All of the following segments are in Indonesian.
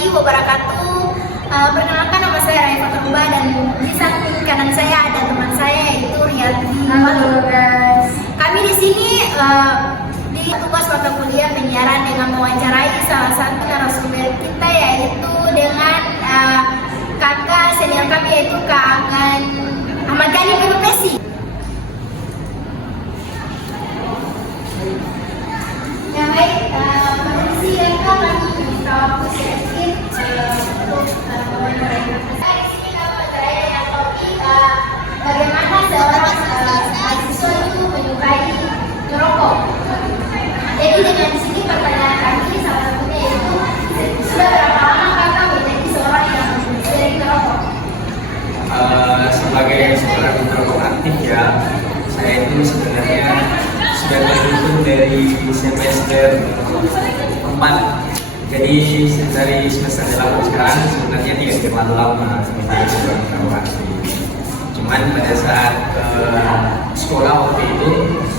warahmatullahi wabarakatuh. Perkenalkan, nama saya Raifa Terubah dan di samping kanan saya ada teman saya yaitu Riyati. Halo guys. Kami di sini di tugas mata kuliah penyiaran dengan mewawancarai salah satu narasumber kita yaitu dengan kakak senior kami yaitu Kak Angan Ahmad Ghani Profesi. Ya baik, pada sisi mereka kami minta waktu sedikit untuk mewawancarai. Di sini kami mewawancarai dengan topik bagaimana seorang mahasiswa itu menyukai merokok. Jadi dengan sini pertanyaan kami salah satunya yaitu sudah berapa lama kakak menjadi seorang yang sering merokok? Sebagai seorang perokok aktif ya, saya itu sebenarnya sudah terhitung dari semester 4. Jadi dari semester 8 sekarang sebenarnya tidak terlalu lama sebenarnya seorang perokok aktif. Cuman pada saat sekolah waktu itu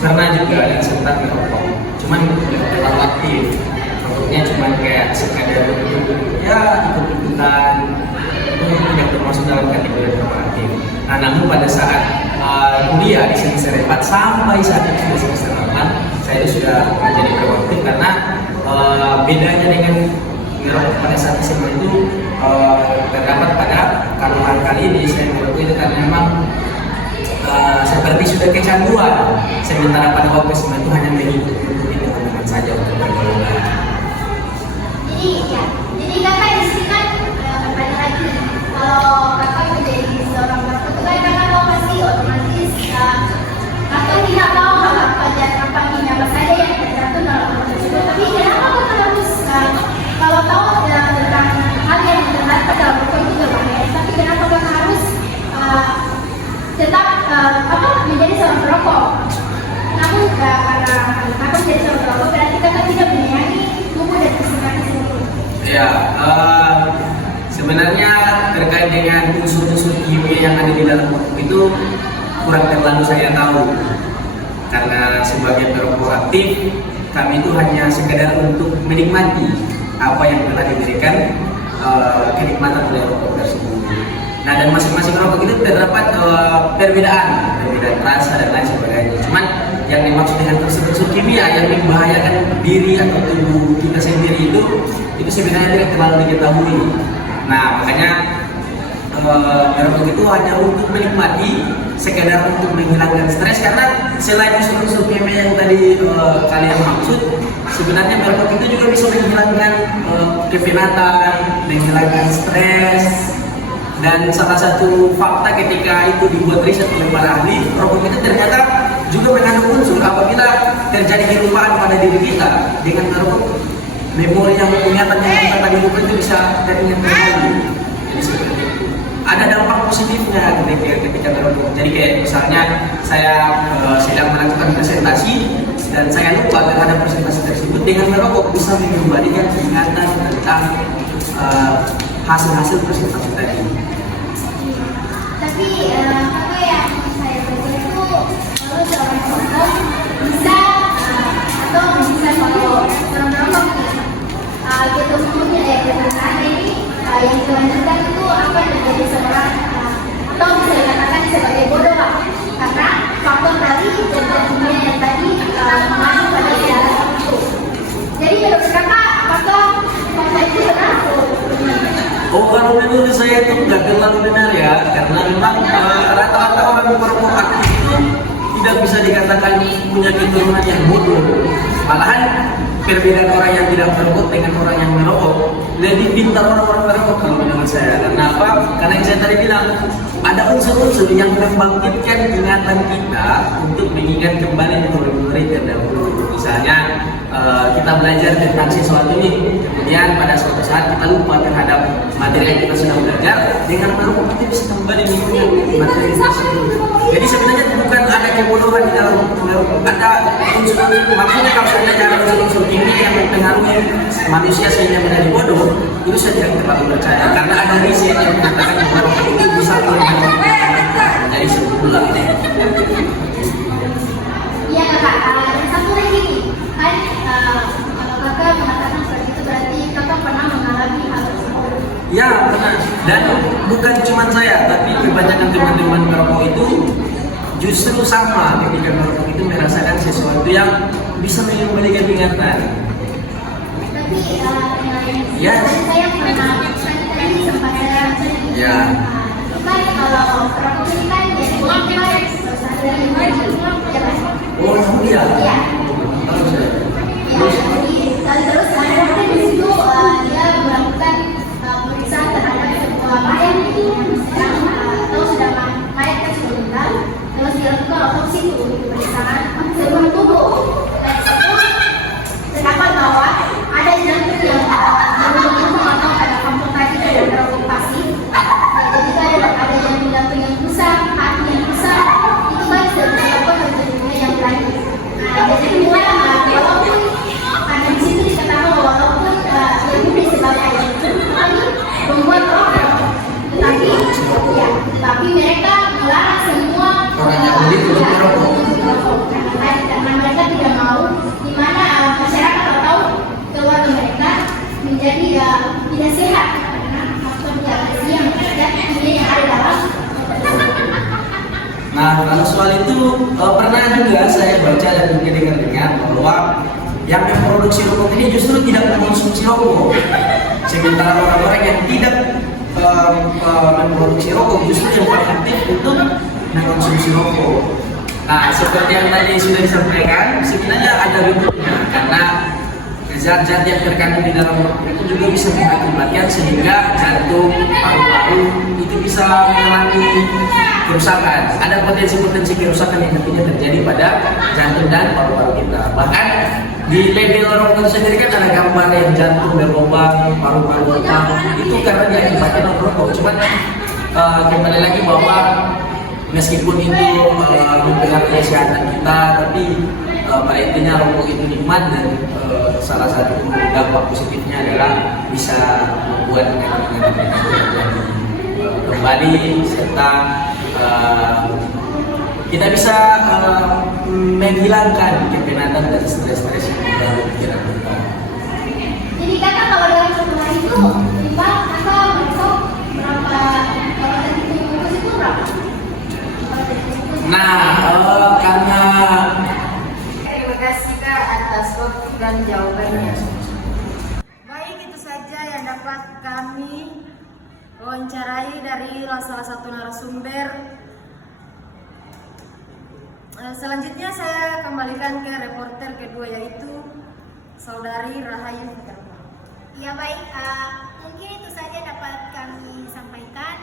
pernah juga yang sempat merokok. Cuman tidak terlalu aktif. Rokoknya cuma kayak sekadar ya ikut-ikutan. Itu tidak termasuk dalam kategori perokok aktif. Nah, namun pada saat kuliah di semester 4 sampai saat itu di semester 8 saya sudah menjadi perokok aktif karena bedanya dengan merokok pada saat SMA itu terdapat pada kandungan kali ini saya merokok itu karena memang seperti sudah kecanduan, sementara pada waktu SMA itu hanya mengikuti teman-teman saja untuk bergaul. Jadi kakak di sini kan bertanya lagi, kalau kakak menjadi seorang perokok itu kan kakak tahu pasti otomatis kakak tidak tahu pelajaran apa ini apa saja yang tergantung dalam proses tersebut. Tapi kenapa kakak harus kalau tahu tentang hal yang terdapat dalam perokok itu berbahaya, tapi kenapa kakak harus tetap menjadi seorang perokok? Namun karena kakak menjadi seorang perokok berarti kakak tidak menyayangi tubuh dan kesehatan tubuh. Ya, sebenarnya terkait dengan unsur-unsur kimia yang ada di dalam rokok itu kurang terlalu saya tahu. Karena sebagai perokok aktif, kami itu hanya sekedar untuk menikmati apa yang telah diberikan kenikmatan oleh rokok tersebut. Nah, dan masing-masing rokok itu terdapat perbedaan rasa dan lain sebagainya. Cuman yang dimaksud dengan unsur-unsur kimia yang membahayakan diri atau tubuh kita sendiri itu sebenarnya tidak terlalu diketahui. Nah, makanya merokok itu hanya untuk menikmati, sekedar untuk menghilangkan stres, karena selain unsur-unsur kimia yang tadi kalian maksud, sebenarnya merokok itu juga bisa menghilangkan kepenatan, menghilangkan stres. Dan salah satu fakta ketika itu dibuat riset oleh para ahli, rokok itu ternyata juga mengandung unsur apabila terjadi kelupaan pada diri kita dengan merokok, memori yang ingatan yang kita tadi lupa itu bisa teringat kembali. Jadi seperti itu. Ada dampak positifnya ketika merokok. Jadi kayak misalnya saya sedang melakukan presentasi dan saya lupa terhadap presentasi tersebut, dengan merokok bisa mengembalikan ingatan tentang hasil-hasil presentasi tadi. Tapi apa yang saya baca itu kalau seorang perokok bisa atau bisa kalau seorang perokok kita sebutnya ini yang dilanjutkan itu akan menjadi seorang atau bisa dikatakan sebagai bodoh lah, karena faktor dari zat kimia yang tadi mengandung pada dalam itu. Jadi menurut kakak apakah fakta itu benar atau bagaimana? Oh, kalau menurut saya itu nggak terlalu benar ya, karena memang rata-rata orang perokok aktif itu tidak bisa dikatakan punya keturunan yang bodoh. Malahan perbedaan orang yang tidak merokok dengan orang yang merokok, lebih pintar orang-orang merokok kalau menurut saya. Karena apa? Karena yang saya tadi bilang, ada unsur-unsur yang membangkitkan ingatan kita untuk mengingat kembali memori-memori terdahulu. Misalnya kita belajar tentang sesuatu ini, kemudian pada suatu saat kita lupa terhadap materi yang kita sudah belajar, dengan merokok kita bisa kembali mengingat materi tersebut. Jadi sebenarnya bukan ada kebodohan di dalam merokok, ada unsur-unsur. Maksudnya kalau saya ada unsur-unsur kimia yang mempengaruhi manusia sehingga menjadi bodoh, itu saya tidak terlalu percaya, karena ada riset yang mengatakan bahwa merokok itu bisa menjadi sebulan. Iya kakak, dan satu lagi nih, kan kalau kakak mengatakan seperti itu berarti kakak pernah mengalami hal tersebut. Ya, benar. Dan bukan cuma saya, tapi kebanyakan teman-teman perokok itu justru sama ketika merokok itu merasakan sesuatu yang bisa mengembalikan ingatan. Tapi Ya. saya pernah tadi sempat saya Ya. kan kalau perokok ini kan jadi kan terus ada Oh iya. ya. Ya, jadi terus ada di situ dia melakukan pemeriksaan terhadap sebuah mayat atau sudah mayat kan sudah meninggal, terus dilakukan otopsi itu pemeriksaan seluruh tubuh. Terdapat bahwa ada jantung yang menurut atau ada amputasi dan perokok pasif. Jadi ada jantung yang besar, hati yang besar, itu kan disebabkan oleh jantungnya yang lain. Jadi gimana walaupun ada di situ dikatakan bahwa walaupun yang ini disebabkan membuat rokok, tapi mereka melarang semua Orang yang beli untuk merokok. karena mereka tidak mau di mana masyarakat atau keluarga mereka menjadi tidak sehat karena faktor radiasi yang ada dalam. Nah, kalau soal itu pernah juga saya baca dan mungkin dengar bahwa yang memproduksi rokok ini justru tidak mengonsumsi rokok. Sementara orang-orang yang tidak memproduksi rokok justru yang paling aktif untuk mengonsumsi rokok. Nah, seperti yang tadi sudah disampaikan, sebenarnya ada bentuknya karena zat-zat yang terkandung di dalam rokok itu juga bisa mengakibatkan sehingga jantung, paru-paru itu bisa mengalami kerusakan. Ada potensi-potensi kerusakan yang nantinya terjadi pada jantung dan paru-paru kita. Bahkan di label rokok sendiri kan ada gambar yang jantung berlubang, paru-paru lubang. Itu karena diakibatkan oleh rokok. Cuman kembali lagi bahwa meskipun itu mempengaruhi kesehatan kita, tapi pada intinya rokok itu nikmat dan salah satu dampak positifnya adalah bisa membuat kembali serta kita bisa menghilangkan kepenatan dan stres-stres yang ada di pikiran kita. Jadi kakak kalau dalam satu hari itu timbang kakak besok berapa kalau tadi bungkus itu berapa? Nah, karena Terima kasih Kak atas waktu dan jawabannya. Baik, itu saja yang dapat kami wawancarai dari salah satu narasumber. Selanjutnya saya kembalikan ke reporter kedua yaitu Saudari Rahayu Fitrah. Ya baik, mungkin itu saja dapat kami sampaikan.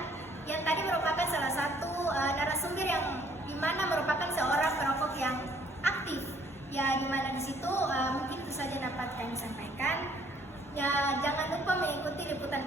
Yang tadi merupakan salah satu narasumber yang dimana merupakan seorang perokok yang aktif. Ya dimana di situ mungkin itu saja dapat kami sampaikan. Ya jangan lupa mengikuti liputan